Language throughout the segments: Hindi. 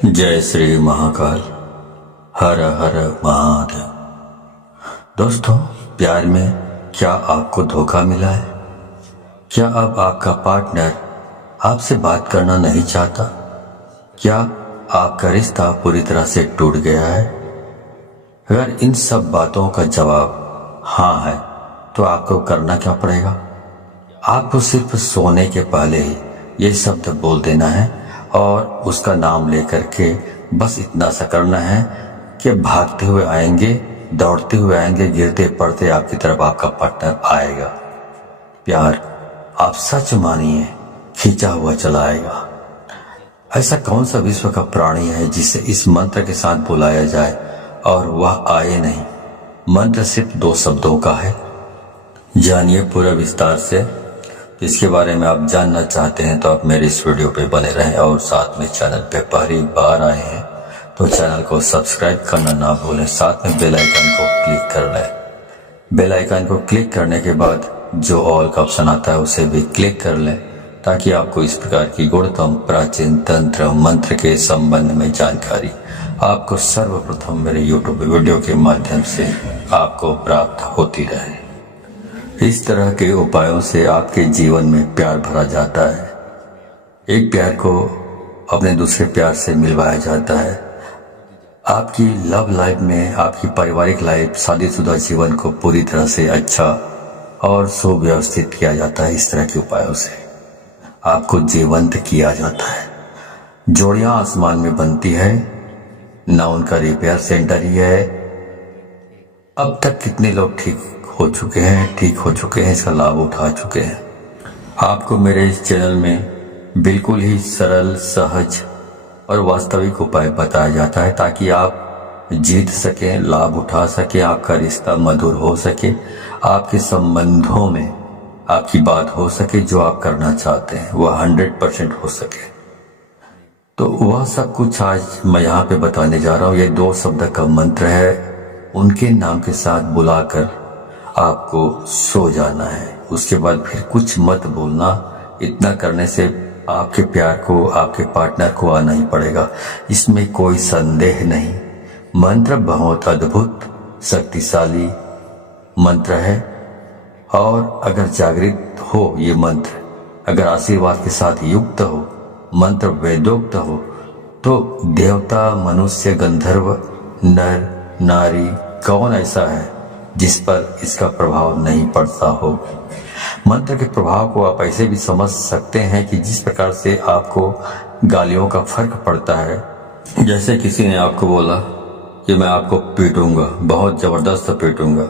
जय श्री महाकाल। हर हर महादेव। दोस्तों, प्यार में क्या आपको धोखा मिला है? क्या अब आपका पार्टनर आपसे बात करना नहीं चाहता? क्या आपका रिश्ता पूरी तरह से टूट गया है? अगर इन सब बातों का जवाब हाँ है तो आपको करना क्या पड़ेगा? आपको सिर्फ सोने के पहले ही ये शब्द बोल देना है और उसका नाम लेकर के बस इतना सा करना है कि भागते हुए आएंगे, दौड़ते हुए आएंगे, गिरते पड़ते आपकी तरफ आपका पार्टनर आएगा। प्यार आप सच मानिए खींचा हुआ चला आएगा। ऐसा कौन सा विश्व का प्राणी है जिसे इस मंत्र के साथ बुलाया जाए और वह आए नहीं? मंत्र सिर्फ 2 शब्दों का है। जानिए पूरा विस्तार से। इसके बारे में आप जानना चाहते हैं तो आप मेरे इस वीडियो पे बने रहें और साथ में चैनल पे पहली बार आए हैं तो चैनल को सब्सक्राइब करना ना भूलें, साथ में बेल आइकन को क्लिक कर लें। बेल आइकन को क्लिक करने के बाद जो ऑल का ऑप्शन आता है उसे भी क्लिक कर लें ताकि आपको इस प्रकार की गुणतम प्राचीन तंत्र मंत्र के संबंध में जानकारी आपको सर्वप्रथम मेरे यूट्यूब वीडियो के माध्यम से आपको प्राप्त होती रहे। इस तरह के उपायों से आपके जीवन में प्यार भरा जाता है। एक प्यार को अपने दूसरे प्यार से मिलवाया जाता है। आपकी लव लाइफ में, आपकी पारिवारिक लाइफ, शादीशुदा जीवन को पूरी तरह से अच्छा और सुव्यवस्थित किया जाता है। इस तरह के उपायों से आपको जीवंत किया जाता है। जोड़ियां आसमान में बनती है ना, उनका रिपेयर सेंटर ही है। अब तक कितने लोग ठीक हो चुके हैं, इसका लाभ उठा चुके हैं। आपको मेरे इस चैनल में बिल्कुल ही सरल, सहज और वास्तविक उपाय बताया जाता है ताकि आप जीत सकें, लाभ उठा सकें, आपका रिश्ता मधुर हो सके, आपके संबंधों में आपकी बात हो सके, जो आप करना चाहते हैं वह 100% हो सके। तो वह सब कुछ आज मैं यहाँ पे बताने जा रहा हूँ। ये 2 शब्द का मंत्र है, उनके नाम के साथ बुलाकर आपको सो जाना है। उसके बाद फिर कुछ मत बोलना। इतना करने से आपके प्यार को, आपके पार्टनर को आना ही पड़ेगा, इसमें कोई संदेह नहीं। मंत्र बहुत अद्भुत शक्तिशाली मंत्र है और अगर जागृत हो ये मंत्र, अगर आशीर्वाद के साथ युक्त हो, मंत्र वेदोक्त हो, तो देवता, मनुष्य, गंधर्व, नर, नारी, कौन ऐसा है जिस पर इसका प्रभाव नहीं पड़ता हो। मंत्र के प्रभाव को आप ऐसे भी समझ सकते हैं कि जिस प्रकार से आपको गालियों का फर्क पड़ता है। जैसे किसी ने आपको बोला कि मैं आपको पीटूंगा, बहुत जबरदस्त पीटूंगा,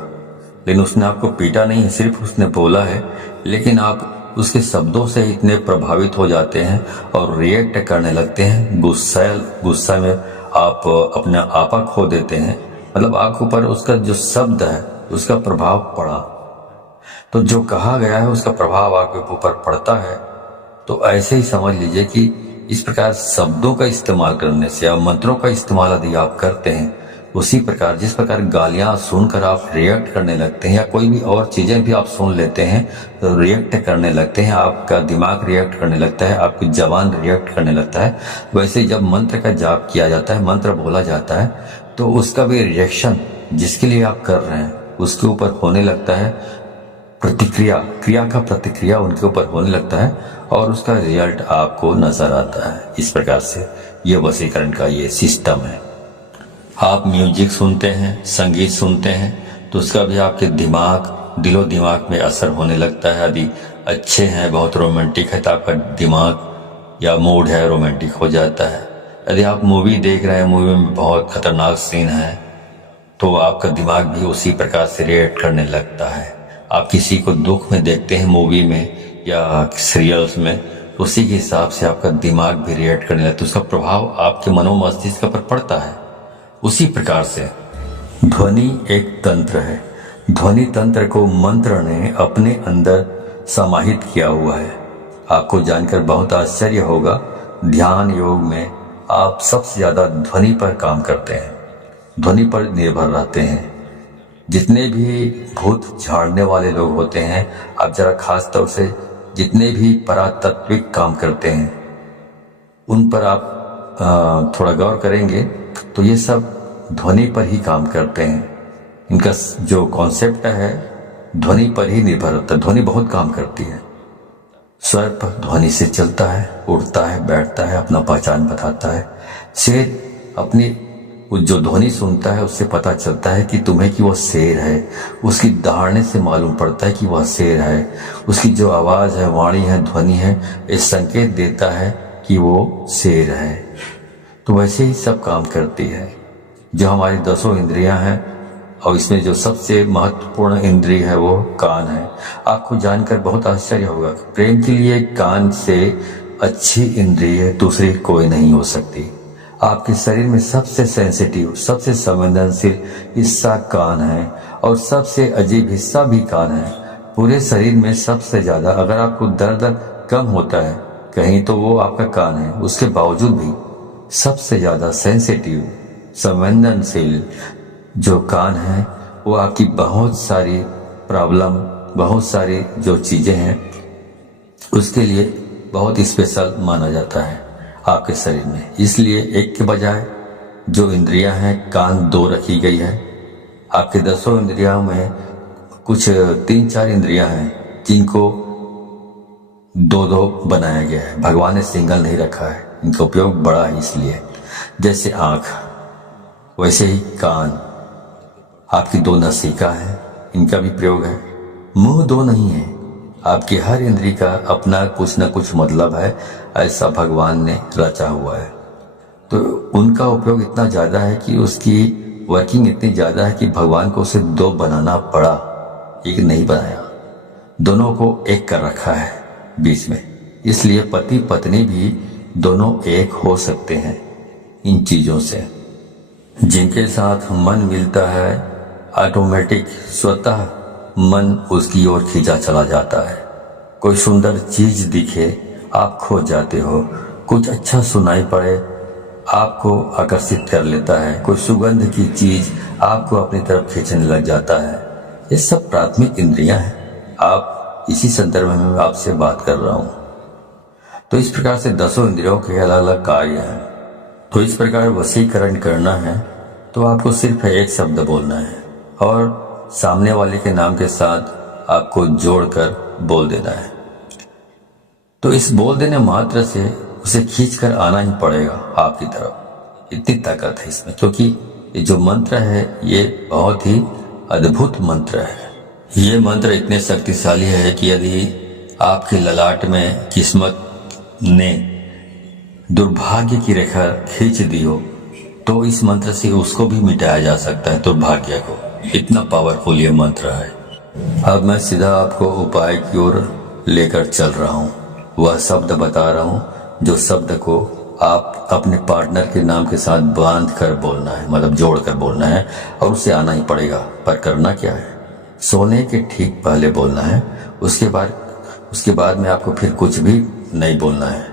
लेकिन उसने आपको पीटा नहीं है, सिर्फ उसने बोला है, लेकिन आप उसके शब्दों से इतने प्रभावित हो जाते हैं और रिएक्ट करने लगते हैं। गुस्सा में आप अपना आपा खो देते हैं। मतलब आपके ऊपर उसका जो शब्द है उसका प्रभाव पड़ा, तो जो कहा गया है उसका प्रभाव आपके ऊपर पड़ता है। तो ऐसे ही समझ लीजिए कि इस प्रकार शब्दों का इस्तेमाल करने से या मंत्रों का इस्तेमाल यदि आप करते हैं, उसी प्रकार जिस प्रकार गालियां सुनकर आप रिएक्ट करने लगते हैं या कोई भी और चीजें भी आप सुन लेते हैं तो रिएक्ट करने लगते हैं, आपका दिमाग रिएक्ट करने लगता है, आपकी जबान रिएक्ट करने लगता है। वैसे जब मंत्र का जाप किया जाता है, मंत्र बोला जाता है, तो उसका भी रिएक्शन जिसके लिए आप कर रहे हैं उसके ऊपर होने लगता है। क्रिया का प्रतिक्रिया उनके ऊपर होने लगता है और उसका रिजल्ट आपको नजर आता है। इस प्रकार से ये वशीकरण का ये सिस्टम है। आप म्यूजिक सुनते हैं, संगीत सुनते हैं, तो उसका भी आपके दिलो दिमाग में असर होने लगता है। यदि अच्छे हैं, बहुत रोमांटिक है, तो आपका दिमाग या मूड है रोमांटिक हो जाता है। यदि आप मूवी देख रहे हैं, मूवी में बहुत खतरनाक सीन है, तो आपका दिमाग भी उसी प्रकार से रिएक्ट करने लगता है। आप किसी को दुख में देखते हैं मूवी में या सीरियल्स में, तो उसी के हिसाब से आपका दिमाग भी रिएक्ट करने लगता है, उसका प्रभाव आपके मनोमस्तिष्क पर पड़ता है। उसी प्रकार से ध्वनि एक तंत्र है। ध्वनि तंत्र को मंत्र ने अपने अंदर समाहित किया हुआ है। आपको जानकर बहुत आश्चर्य होगा, ध्यान योग में आप सबसे ज्यादा ध्वनि पर काम करते हैं, ध्वनि पर निर्भर रहते हैं। जितने भी भूत झाड़ने वाले लोग होते हैं, आप जरा खास तौर से जितने भी परातात्विक काम करते हैं, उन पर आप थोड़ा गौर करेंगे तो ये सब ध्वनि पर ही काम करते हैं। इनका जो कॉन्सेप्ट है ध्वनि पर ही निर्भर होता है। ध्वनि बहुत काम करती है। स्वर पर ध्वनि से चलता है, उड़ता है, बैठता है, अपना पहचान बताता है। शेर अपनी जो ध्वनि सुनता है उससे पता चलता है कि तुम्हें कि वह शेर है। उसकी दहाड़ने से मालूम पड़ता है कि वह शेर है। उसकी जो आवाज़ है, वाणी है, ध्वनि है, ये संकेत देता है कि वो शेर है। तो वैसे ही सब काम करती है। जो हमारी 10 इंद्रियां हैं और इसमें जो सबसे महत्वपूर्ण इंद्रिय है वो कान है। आपको जानकर बहुत आश्चर्य होगा, प्रेम के लिए कान से अच्छी इंद्रिय दूसरी कोई नहीं हो सकती। आपके शरीर में सबसे सेंसिटिव, सबसे संवेदनशील हिस्सा कान है और सबसे अजीब हिस्सा भी कान है। पूरे शरीर में सबसे ज्यादा अगर आपको दर्द कम होता है कहीं तो वो आपका कान है। उसके बावजूद भी सबसे ज्यादा सेंसिटिव, संवेदनशील जो कान है वो आपकी बहुत सारी प्रॉब्लम, बहुत सारी जो चीजें हैं उसके लिए बहुत स्पेशल माना जाता है आपके शरीर में। इसलिए एक के बजाय जो इंद्रियां हैं कान 2 रखी गई है। आपके 10 इंद्रियों में कुछ 3-4 इंद्रियां हैं जिनको 2-2 बनाया गया है। भगवान ने सिंगल नहीं रखा है, इनका उपयोग बड़ा है। इसलिए जैसे आंख वैसे ही कान, आपकी 2 नासिका है, इनका भी प्रयोग है। मुंह 2 नहीं है। आपकी हर इंद्री का अपना कुछ न कुछ मतलब है, ऐसा भगवान ने रचा हुआ है। तो उनका उपयोग इतना ज्यादा है कि उसकी वर्किंग इतनी ज्यादा है कि भगवान को उसे 2 बनाना पड़ा, एक नहीं बनाया। दोनों को एक कर रखा है बीच में। इसलिए पति पत्नी भी दोनों एक हो सकते हैं इन चीजों से। जिनके साथ मन मिलता है ऑटोमेटिक स्वतः मन उसकी ओर खींचा चला जाता है। कोई सुंदर चीज दिखे आप खो जाते हो। कुछ अच्छा सुनाई पड़े आपको आकर्षित कर लेता है। कोई सुगंध की चीज आपको अपनी तरफ खींचने लग जाता है। ये सब प्राथमिक इंद्रियां हैं। आप इसी संदर्भ में मैं आपसे बात कर रहा हूँ। तो इस प्रकार से 10 इंद्रियों के अलग अलग कार्य हैं। तो इस प्रकार वशीकरण करना है तो आपको सिर्फ एक शब्द बोलना है और सामने वाले के नाम के साथ आपको जोड़कर बोल देना है। तो इस बोल देने मात्र से उसे खींचकर आना ही पड़ेगा आपकी तरफ। इतनी ताकत है इसमें, क्योंकि ये जो मंत्र है ये बहुत ही अद्भुत मंत्र है। ये मंत्र इतने शक्तिशाली है कि यदि आपके ललाट में किस्मत ने दुर्भाग्य की रेखा खींच दी हो तो इस मंत्र से उसको भी मिटाया जा सकता है, दुर्भाग्य को। इतना पावरफुल ये मंत्र है। अब मैं सीधा आपको उपाय की ओर लेकर चल रहा हूँ। वह शब्द बता रहा हूँ जो शब्द को आप अपने पार्टनर के नाम के साथ बांध कर बोलना है, मतलब जोड़ कर बोलना है और उसे आना ही पड़ेगा। पर करना क्या है, सोने के ठीक पहले बोलना है। उसके बाद में आपको फिर कुछ भी नहीं बोलना है,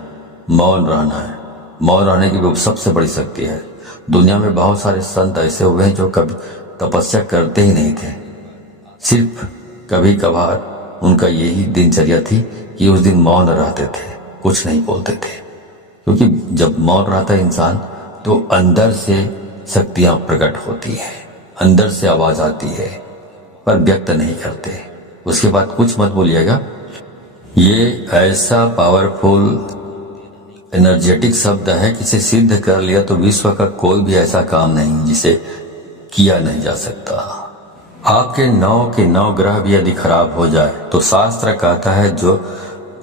मौन रहना है। मौन रहने की सबसे बड़ी शक्ति है। दुनिया में बहुत सारे संत ऐसे हुए हैं जो कभी तपस्या करते ही नहीं थे। सिर्फ कभी कभार उनका यही दिनचर्या थी कि उस दिन मौन रहते थे, कुछ नहीं बोलते थे। क्योंकि जब मौन रहता है इंसान तो अंदर से शक्तियां प्रकट होती है, अंदर से आवाज आती है, पर व्यक्त नहीं करते। उसके बाद कुछ मत बोलिएगा। ये ऐसा पावरफुल एनर्जेटिक शब्द है कि इसे सिद्ध कर लिया तो विश्व का कोई भी ऐसा काम नहीं जिसे किया नहीं जा सकता। आपके 9 के 9 ग्रह भी यदि खराब हो जाए तो शास्त्र कहता है जो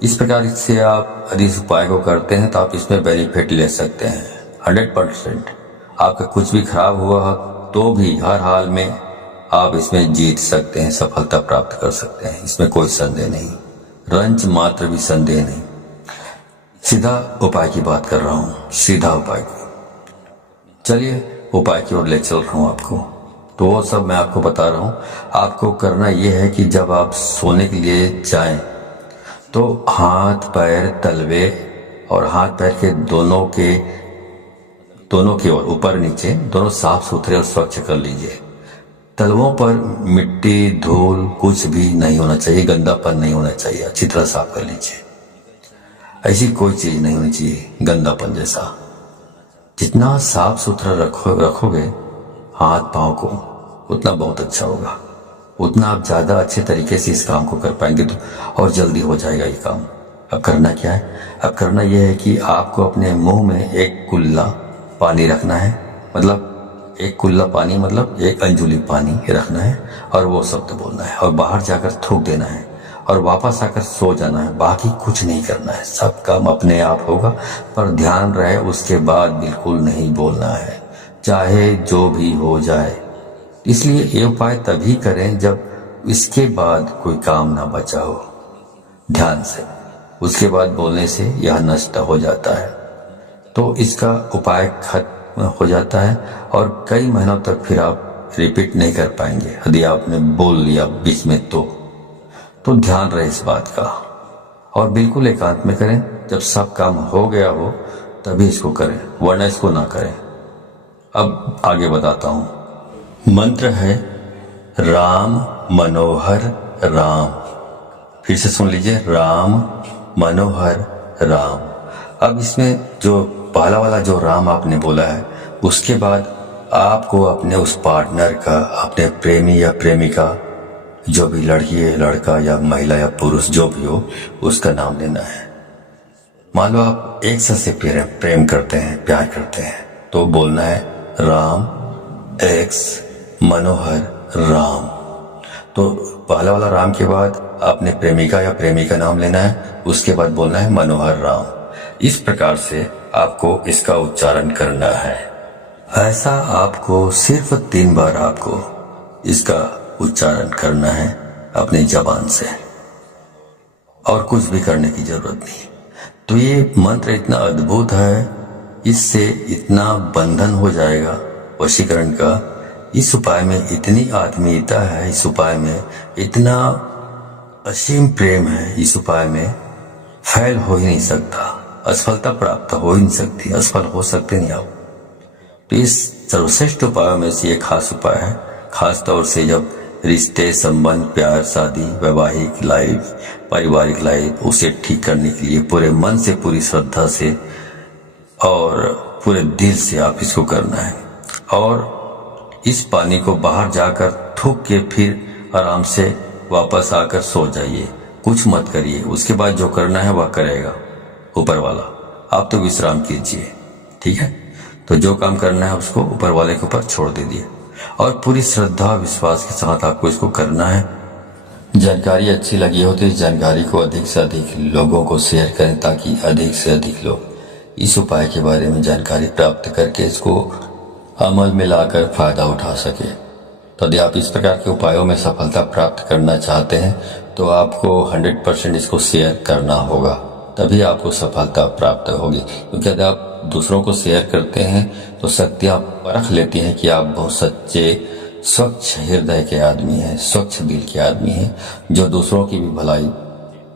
इस प्रकार से आप यदि इस उपाय को करते हैं तो आप इसमें बेनिफिट ले सकते हैं 100%। आपका कुछ भी खराब हुआ तो भी हर हाल में आप इसमें जीत सकते हैं, सफलता प्राप्त कर सकते हैं। इसमें कोई संदेह नहीं, रंच मात्र भी संदेह नहीं। सीधा उपाय की बात कर रहा हूँ, सीधा उपाय की। चलिए उपाय की ओर ले चल रहा हूँ आपको। तो वो सब मैं आपको बता रहा हूँ। आपको करना ये है कि जब आप सोने के लिए जाएं तो हाथ पैर तलवे और हाथ पैर के दोनों के ओर ऊपर नीचे दोनों साफ सुथरे और स्वच्छ कर लीजिए। तलवों पर मिट्टी धूल कुछ भी नहीं होना चाहिए, गंदापन नहीं होना चाहिए। अच्छी तरह साफ कर लीजिए। ऐसी कोई चीज नहीं होनी चाहिए गंदापन जैसा। जितना साफ सुथरा रखोगे हाथ पाँव को, उतना बहुत अच्छा होगा, उतना आप ज़्यादा अच्छे तरीके से इस काम को कर पाएंगे तो और जल्दी हो जाएगा ये काम। अब करना क्या है? अब करना यह है कि आपको अपने मुंह में एक कुल्ला पानी रखना है, मतलब एक कुल्ला पानी मतलब एक अंजुली पानी रखना है और वो शब्द बोलना है और बाहर जाकर थूक देना है और वापस आकर सो जाना है। बाकी कुछ नहीं करना है, सब काम अपने आप होगा, पर ध्यान रहे उसके बाद बिल्कुल नहीं बोलना है, चाहे जो भी हो जाए। इसलिए ये उपाय तभी करें जब इसके बाद कोई काम ना बचा हो। ध्यान से उसके बाद बोलने से यह नष्ट हो जाता है, तो इसका उपाय खत्म हो जाता है और कई महीनों तक फिर आप रिपीट नहीं कर पाएंगे यदि आपने बोल लिया बीच में तो ध्यान रहे इस बात का। और बिल्कुल एकांत में करें, जब सब काम हो गया हो तभी इसको करें, वरना इसको ना करें। अब आगे बताता हूं। मंत्र है राम मनोहर राम। फिर से सुन लीजिए, राम मनोहर राम। अब इसमें जो पहला वाला जो राम आपने बोला है, उसके बाद आपको अपने उस पार्टनर का, अपने प्रेमी या प्रेमिका, जो भी लड़की है, लड़का या महिला या पुरुष जो भी हो, उसका नाम लेना है। मान लो आप एक से प्रेम करते हैं, प्यार करते हैं, तो बोलना है राम एक्स मनोहर राम। तो पहला वाला राम के बाद आपने प्रेमिका या प्रेमी का नाम लेना है, उसके बाद बोलना है मनोहर राम। इस प्रकार से आपको इसका उच्चारण करना है। ऐसा आपको सिर्फ 3 बार आपको इसका उच्चारण करना है अपनी जबान से, और कुछ भी करने की जरूरत नहीं। तो ये मंत्र इतना अद्भुत है, इससे इतना बंधन हो जाएगा वशीकरण का। इस उपाय में इतनी आत्मीयता है, इस उपाय में इतना असीम प्रेम है, इस उपाय में फैल हो ही नहीं सकता, असफलता प्राप्त हो ही नहीं सकती, असफल हो सकते नहीं आप। तो इस सर्वश्रेष्ठ उपायों में से एक खास उपाय है, खास तौर से जब रिश्ते, संबंध, प्यार, शादी, वैवाहिक लाइफ, पारिवारिक लाइफ, उसे ठीक करने के लिए पूरे मन से, पूरी श्रद्धा से और पूरे दिल से आप इसको करना है। और इस पानी को बाहर जाकर थूक के फिर आराम से वापस आकर सो जाइए, कुछ मत करिए। उसके बाद जो करना है वह करेगा ऊपर वाला, आप तो विश्राम कीजिए, ठीक है। तो जो काम करना है उसको ऊपर वाले के ऊपर छोड़ दीजिए और पूरी श्रद्धा विश्वास के साथ आपको इसको करना है। जानकारी अच्छी लगी हो तो इस जानकारी को अधिक से अधिक लोगों को शेयर करें, ताकि अधिक से अधिक लोग इस उपाय के बारे में जानकारी प्राप्त करके इसको अमल में लाकर फायदा उठा सके। तो यदि आप इस प्रकार के उपायों में सफलता प्राप्त करना चाहते हैं तो आपको 100% इसको शेयर करना होगा, तभी आपको सफलता प्राप्त होगी। क्योंकि यदि आप दूसरों को शेयर करते हैं तो शक्तियाँ परख लेती हैं कि आप बहुत सच्चे, स्वच्छ हृदय के आदमी हैं, स्वच्छ दिल के आदमी हैं, जो दूसरों की भी भलाई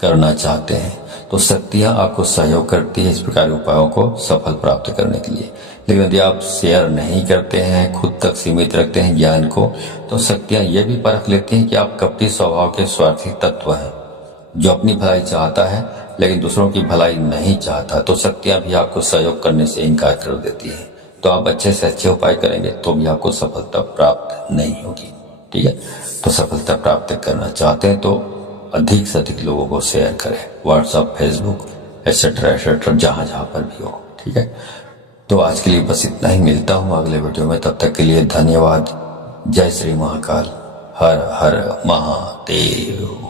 करना चाहते हैं। तो शक्तियाँ आपको सहयोग करती है इस प्रकार के उपायों को सफल प्राप्त करने के लिए। लेकिन यदि आप शेयर नहीं करते हैं, खुद तक सीमित रखते हैं ज्ञान को, तो शक्तियाँ ये भी परख लेती हैं कि आप कपटी स्वभाव के स्वार्थी तत्व हैं, जो अपनी भलाई चाहता है लेकिन दूसरों की भलाई नहीं चाहता। तो शक्तियाँ भी आपको सहयोग करने से इनकार कर देती है। तो आप अच्छे से अच्छे उपाय करेंगे तो भी आपको सफलता प्राप्त नहीं होगी, ठीक है। तो सफलता प्राप्त करना चाहते हैं तो अधिक से अधिक लोगों को शेयर करें, व्हाट्सएप, फेसबुक एटसेट्रा एटसेट्रा, जहाँ जहाँ पर भी हो, ठीक है। तो आज के लिए बस इतना ही, मिलता हूँ अगले वीडियो में, तब तक के लिए धन्यवाद। जय श्री महाकाल, हर हर महादेव।